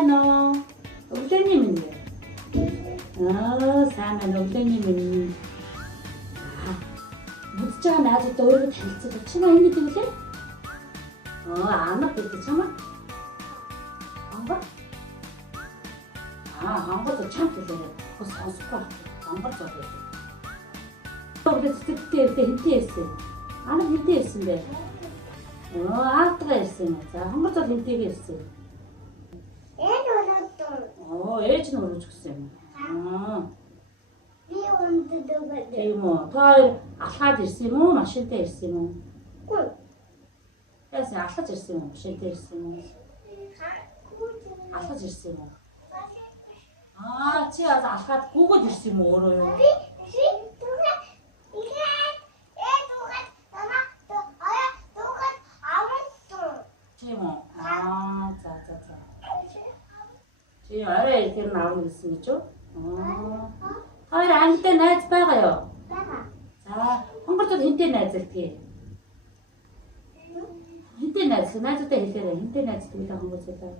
Сайн уу? Өглөөний мэнд. Сайн байна. Өглөөний мэнд. Будж байгаа найзуудаа өөрөө танилцуулах. Чамаа энэ гэдэг үлээ? Анаг гэдэг чамаа. Хонгор? Хонгор чамд үлээ. Хос сонсохгүй. Хонгор зовлоо. Өглөө цэцэгтэй хинтээ ирсэн. Анаг хинтээ ирсэн бэ? Аалтгаа ирсэн юм. За хонгор зов хинтэйгээ ирсэн. Ээж нь өрөөж гисэн юм. Би өндөд байна. Тийм үү. Та алхаад ирсэн юм уу? Машинтай ирсэн юм уу? Үгүй. Яасан алхаж ирсэн юм уу? Машинтай ирсэн юм уу? Алхаж ирсэн юм уу? Чи алхаад гүгөөд ирсэн юм уу өөрөө юу? Тийм үү. За. Чи арай ихээр наавна гэсэн гэж үү? Хоёр ангитай найз байгаа юу? Бага. За, хонгорцод хинтээ найзалдгийг. Хинтээ найзуудаа хэлээрэй. Хинтээ найздаг л хонгорцодоо.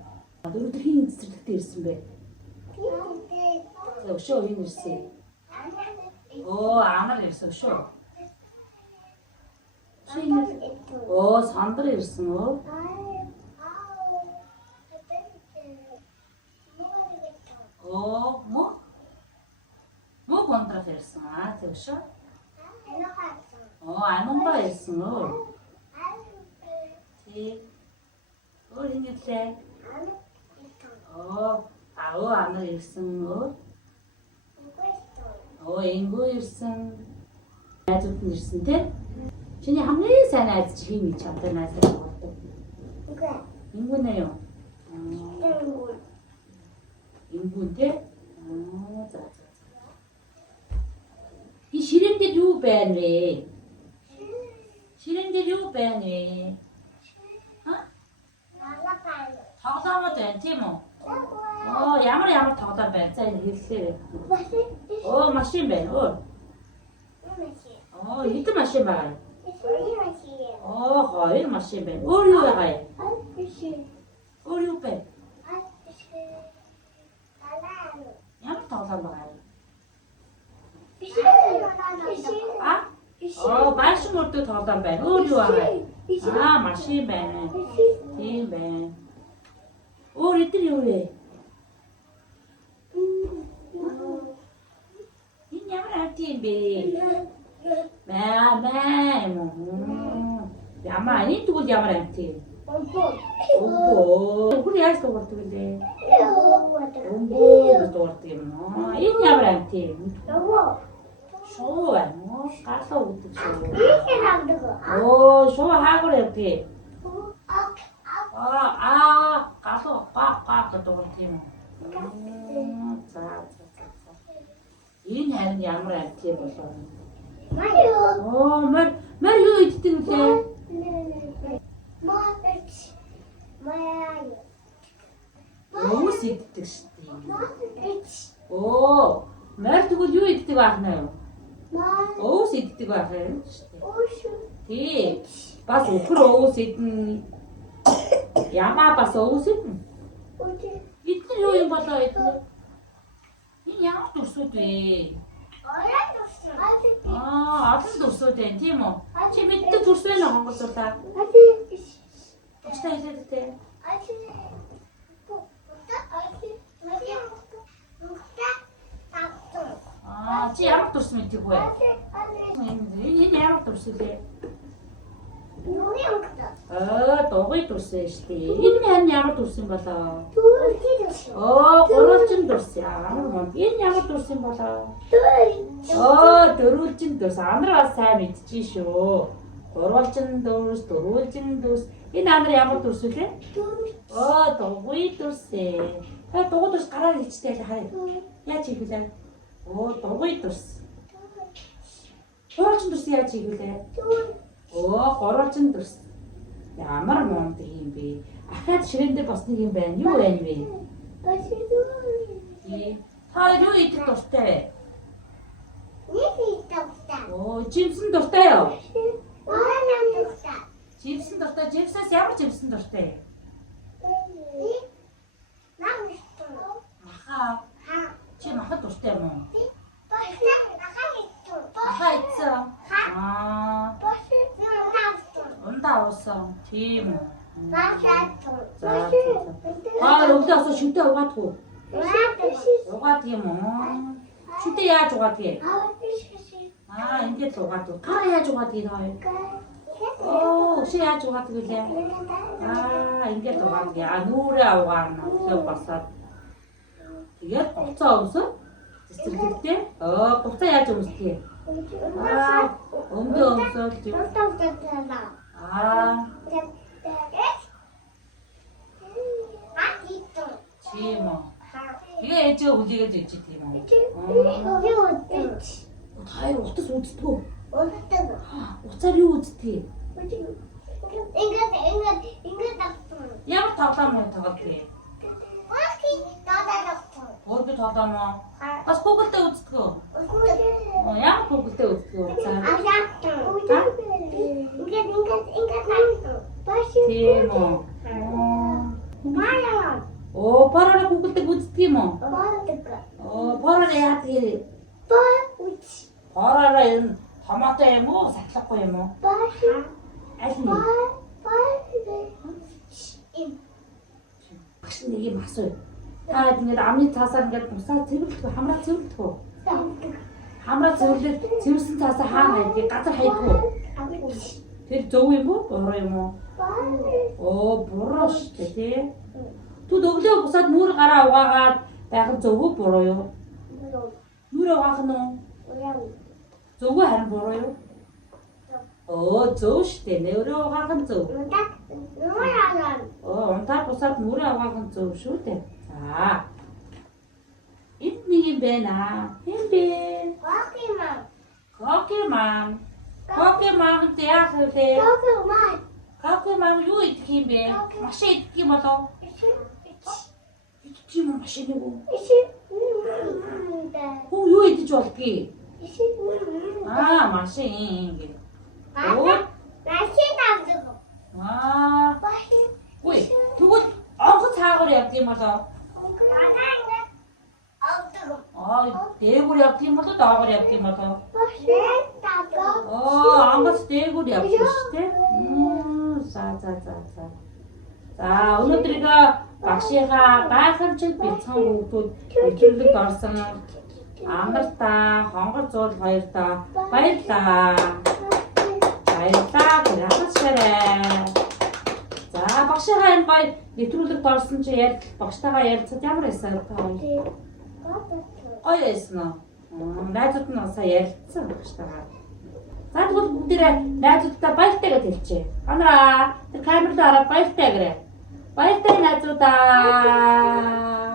Өнөөдөр хин цэцэрлэгтээ ирсэн бэ? За, өшөө хин ирсэн. Амар ирсэн өшөө. Сандар ирсэн үү? Муу гондрах ирсэн тэг өшөө. Анумба ирсэн үү? Тий. Хин ирлээ. Анар ирсэн үү? Ингүү ирсэн. Найзууд нь ирсэн тий? Чиний хамгийн сайн найз чи хин гэж хамтаа найзлах болдог. Үгүй. Ингүү нэ юу? Ингүү тий? За. 이 ширээн дээр юу байна вэ? Ширээн дээр юу байна вэ? Тоглоомод байна тийм үү? Ямар тоглоом байна? За энэ хэллээ. Машин байна. Хэдэн машин байна? Хоёр машин байна. Өөр юу байгаа юм? Өөр юу байна? Ямар тоглоом байгаа юм? Машин мөрдөд тоглоом байна. Өөр юу байгаа? Машин байна. Тийм байна. Өөр эдгээр юу вэ? Энэ ямар арт юм бэ? Ямар энэ тэгвэл ямар арт юм? Бүр яаж дуурдаг вэ? Дуурдаг юм. Энэ ямар арт юм? Шуу байна. Галуу гэдэг шүү. Шуу хаагур явдгийг. Галуу гаг дуурдаг юм. За. Энэ харин ямар арт юм болоо? Мар юу иддэг вэ? Өвс иддэг шүү дээ. Мар тэгвэл юу иддэг байх нь юу? Өвс иддэг байх юм шүү дээ. Тийм. Бас өхөр өвс идэн. Ямаа бас өвс идэн. Эдгээр юу юм болоо эдгээр? Энэ ямар төрсүүд вэ? Олон төрсүүд байна тийм үү? Чи мэддэг төрс байна уу Монголдаа? Өчтөө хэлээд тээ. Чи ямар төрс мэддэг вэ? Энэ ямар төрс вэ? Дугуй төрс ээ шүү дээ. Энэ ямар төрс юм болоо? Гурвалжин төрс. Энэ ямар төрс юм болоо? Дөрвөлжин төрс. Амар бас сайн мэдчихээн шүү. Гурвалжин төрс, дөрвөлжин төрс. Энэ амар ямар төрс вэ? Дугуй төрс ээ. Дугуй төрс гараар хийчтэй л харъя. Яаж хийх вэ? Дугуй төрс. Гурвалжин төрс яаж хийх вэ? Гурвалжин төрс. Ямар мундаг юм бэ? Ахаад ширээн дээр бас нэг юм байна. Юу байна вэ? Та юу идэх дуртай вэ? Жимсэн дуртай юу? Жимсэн дуртай. Жимсээс ямар жимсэн дуртай? штэ мөн. Баха Хайцсан. Аа, ундаа уусан. Тийм үү. За. Өглөөс шүтээ угаадгүй. Угаад юм уу? Шүтээ яаж угаадгийг? Ингээд л угаадаг. Гар яаж угаадгийг хоёр? Өшөө яаж угаадаг вүлээ? Ингээд угаадаг. Нүрээ угаана. Тэгээ басаад. Тэгээд буцаа өмсөв. Цэцэрлэгтэй. Буцаа яаж өмсдгийг? Өмдөө өмсөв. Тийм үү. Тэгээ ээжээ хүлээгээд ичдэг юм уу? Хоёр утас үздэг үү? Уцаар юу үздэг? Ингээд Ямар тоглоом юм тоглодог? Гурван тоглоом уу? Бас Google-д үздэг үү? Ямар Google-д үздэг үү? Тийм үү. Параараа Google-д үздэг юм уу? Параараа яадаг? Параараа энэ томоотой юм уу? Сатлахгүй юм уу? Аль нь? Багш нэг юм асуу. Та ингэж амны цаасаар ингэж бусаа цэвэрлэхгүй, хамраа цэвэрлэхгүй. Хамраа цэвэрлээд цэвэрсэн цаасаа хаана хайдаг? Газар хайдгүй. Тэр зөв юм уу? Буруу юм уу? Буруу шүү дээ, тий. Түд өглөө бусаад нүур гараа угаагаад байх нь зөв үү, буруу юу? Нүур угаах нь уу? Зөв үү, харин буруу юу? Зөв шүү дээ. Нүур угаах нь зөв. Унтаад бусаад нүур угаах нь зөв шүү дээ. За. Энд нэг юм байна. Хэн бэ? Покемон яах вэ? Покемон юу идэх юм бэ? Машин идэх юм болов? Идэх юм машин юу? Хүн юу идэж болдгийг? Машин гэх. Ой, тэгвэл онгоц хаагуур явдаг юм болов? Дээгүүр явдаг юм болов? Доогуур явдаг юм болов? Онгоц дээгүүр явдаг шүү дээ. За, өнөөдрийг багшийнхаа гайхамшиг бяцхан хүүхдүүд нэвтрүүлэгт орсон Амралтаа, Хонгор зуул хоёртоо баярлалаа. Баярлалаа. За, багшийнхаа энэ гоё нэвтрүүлэгт орсон чи багштайгаа ярилцаад ямар байсан та хоёр? Гоё байсан уу? Найзууд нь сая ярилцсан багштайгаа. За, тэгвэл бүгдээрээ найзуудтай баяртай гэж хэлчихье. Анараа, тэр камерт хараад баяртай гэрээ. Баяртай найзуудаа.